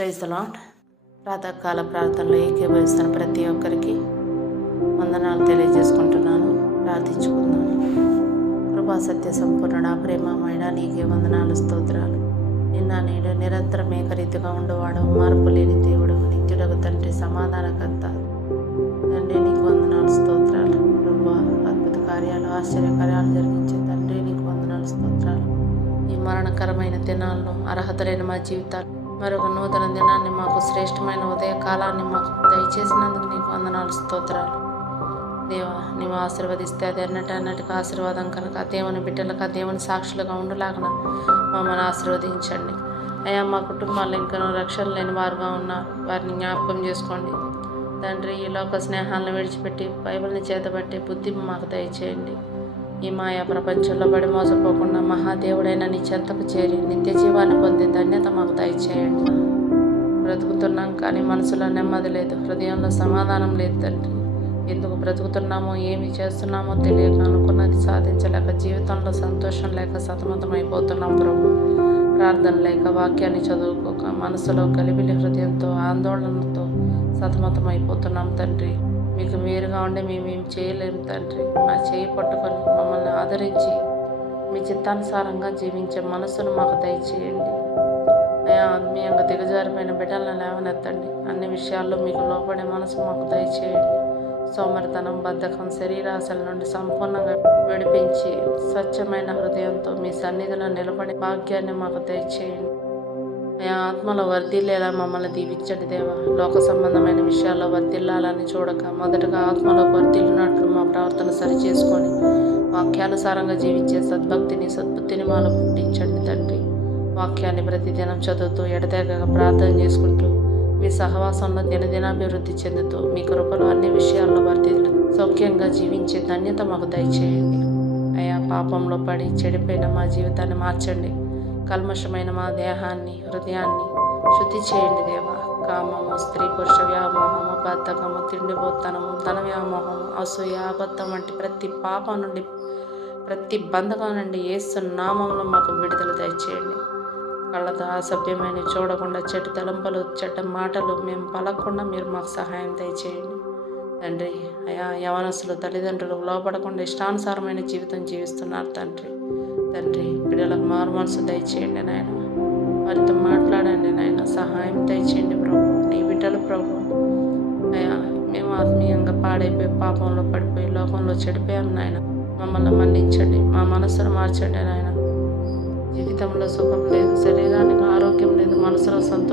Praise the lord. ప్రాతకాల ప్రార్థనలో ఏకీభవిస్తున్న ప్రతి ఒక్కరికి వందనాలు తెలియజేసుకుంటున్నాను. ప్రార్థించుకుందాను. కృపా సత్య సంపూర్ణ ప్రేమమైన నీకే వందనాలు, స్తోత్రాలు. నిన్న నేడు నిరంతరం ఏకరీతిగా ఉండేవాడు, మార్పు లేని దేవుడు, నిత్యుడగు తండ్రి, సమాధానకర్త తండ్రి, నీకు వందనాలు, స్తోత్రాలు. ప్రభువా, అద్భుత కార్యాలు, ఆశ్చర్య కార్యాలు జరిగించే తండ్రి, నీకు వందనాలు, స్తోత్రాలు. ఈ మరణకరమైన దినాలను, అర్హత లేని మా జీవితాలు, మరొక నూతన దినాన్ని, మాకు శ్రేష్టమైన ఉదయ కాలాన్ని మాకు దయచేసినందుకు నీకు వందనాలు, స్తోత్రాలు. దేవా, నీవు ఆశీర్వదిస్తే అది అన్నిటికీ ఆశీర్వాదం కనుక దేవుని బిడ్డలకు, దేవుని సాక్షులుగా ఉండలాగన మమ్మల్ని ఆశీర్వదించండి. అయ్యా, మా కుటుంబాల్లో ఇంకా రక్షణ లేని వారుగా ఉన్నారు, వారిని జ్ఞాపకం చేసుకోండి తండ్రి. ఈ లోక స్నేహాలను విడిచిపెట్టి బైబిల్ని చేతబట్టి బుద్ధి మాకు దయచేయండి. ఈ మాయా ప్రపంచంలో పడి మోసపోకుండా మహాదేవుడైన నీ చెంతకు చేరి నిత్య జీవాన్ని పొందే ధన్యత మాకు దయచేయండి. బ్రతుకుతున్నాం కానీ మనసులో నెమ్మది లేదు, హృదయంలో సమాధానం లేదు తండ్రి. ఎందుకు బ్రతుకుతున్నామో, ఏమి చేస్తున్నామో తెలియక, అనుకున్నది సాధించలేక, జీవితంలో సంతోషం లేక సతమతమైపోతున్నాం ప్రభు. ప్రార్థన లేక, వాక్యాన్ని చదువుకోక, మనసులో గలిబిలి హృదయంతో, ఆందోళనతో సతమతమైపోతున్నాం తండ్రి. మీకు వేరుగా ఉండి మేమేం చేయలేము తండ్రి. మా చేయి పట్టుకొని మమ్మల్ని ఆదరించి మీ చిత్తానుసారంగా జీవించే మనసును మాకు దయచేయండి. అయా, ఆత్మీయంగా దిగజారిపోయిన బిడ్డలను లేవనెత్తండి. అన్ని విషయాల్లో మీకు లోపడే మనసు మాకు దయచేయండి. సోమరితనం, బద్ధకం, శరీరాశల నుండి సంపూర్ణంగా విడిపించి స్వచ్ఛమైన హృదయంతో మీ సన్నిధిలో నిలబడి భాగ్యాన్ని మాకు దయచేయండి. అయా, ఆత్మలో వర్ధిల్లేలా మమ్మల్ని దీవించండి దేవా. లోక సంబంధమైన విషయాల్లో వర్ధిల్లాలని చూడక, మొదటగా ఆత్మలో వర్ధిల్లినట్లు మా ప్రవర్తన సరిచేసుకొని వాక్యానుసారంగా జీవించే సద్భక్తిని, సద్బుద్ధిని మాలో పుట్టించండి తండ్రి. వాక్యాన్ని ప్రతిదినం చదువుతూ, ఎడతెగక ప్రార్థన చేసుకుంటూ, మీ సహవాసంలో దినదినాభివృద్ధి చెందుతూ, మీ కృపలో అన్ని విషయాల్లో వర్ధిల్లు సౌఖ్యంగా జీవించే ధన్యత మాకు దయచేయండి. అయా, పాపంలో పడి చెడిపోయిన మా జీవితాన్ని మార్చండి. కల్మషమైన మా దేహాన్ని, హృదయాన్ని శుద్ధి చేయండి దేవా. కామము, స్త్రీ పురుష వ్యామోహము, బద్ధకము, తిండిపోతనము, ధన వ్యామోహము, అసూయ, అబద్ధం వంటి ప్రతి పాపం నుండి, ప్రతి బంధకం నుండి యేసు నామములో మాకు విడుదల దయచేయండి. కళ్ళతో అసభ్యమైన చూడకుండా, చెడు తలంపులు, చెడ్డ మాటలు మేము పలకకుండా మీరు మాకు సహాయం దయచేయండి తండ్రి. అయా, యవనస్తులు తల్లిదండ్రులు లోపడకుండా ఇష్టానుసారమైన జీవితం జీవిస్తున్నారు తండ్రి. బిడ్డలకు మారు మనసు దయచేయండి నాయన. వారితో మాట్లాడండి నాయన, సహాయం దయచేయండి ప్రభు. నీ బిడ్డలు ప్రభు. అయా, మేము ఆత్మీయంగా పాడైపోయి, పాపంలో పడిపోయి, లోకంలో చెడిపోయాం నాయన. మమ్మల్ని మన్నించండి, మా మనసును మార్చండి నాయన. జీవితంలో సుఖం లేదు, శరీరానికి ఆరోగ్యం లేదు, మనసులో సంతోషం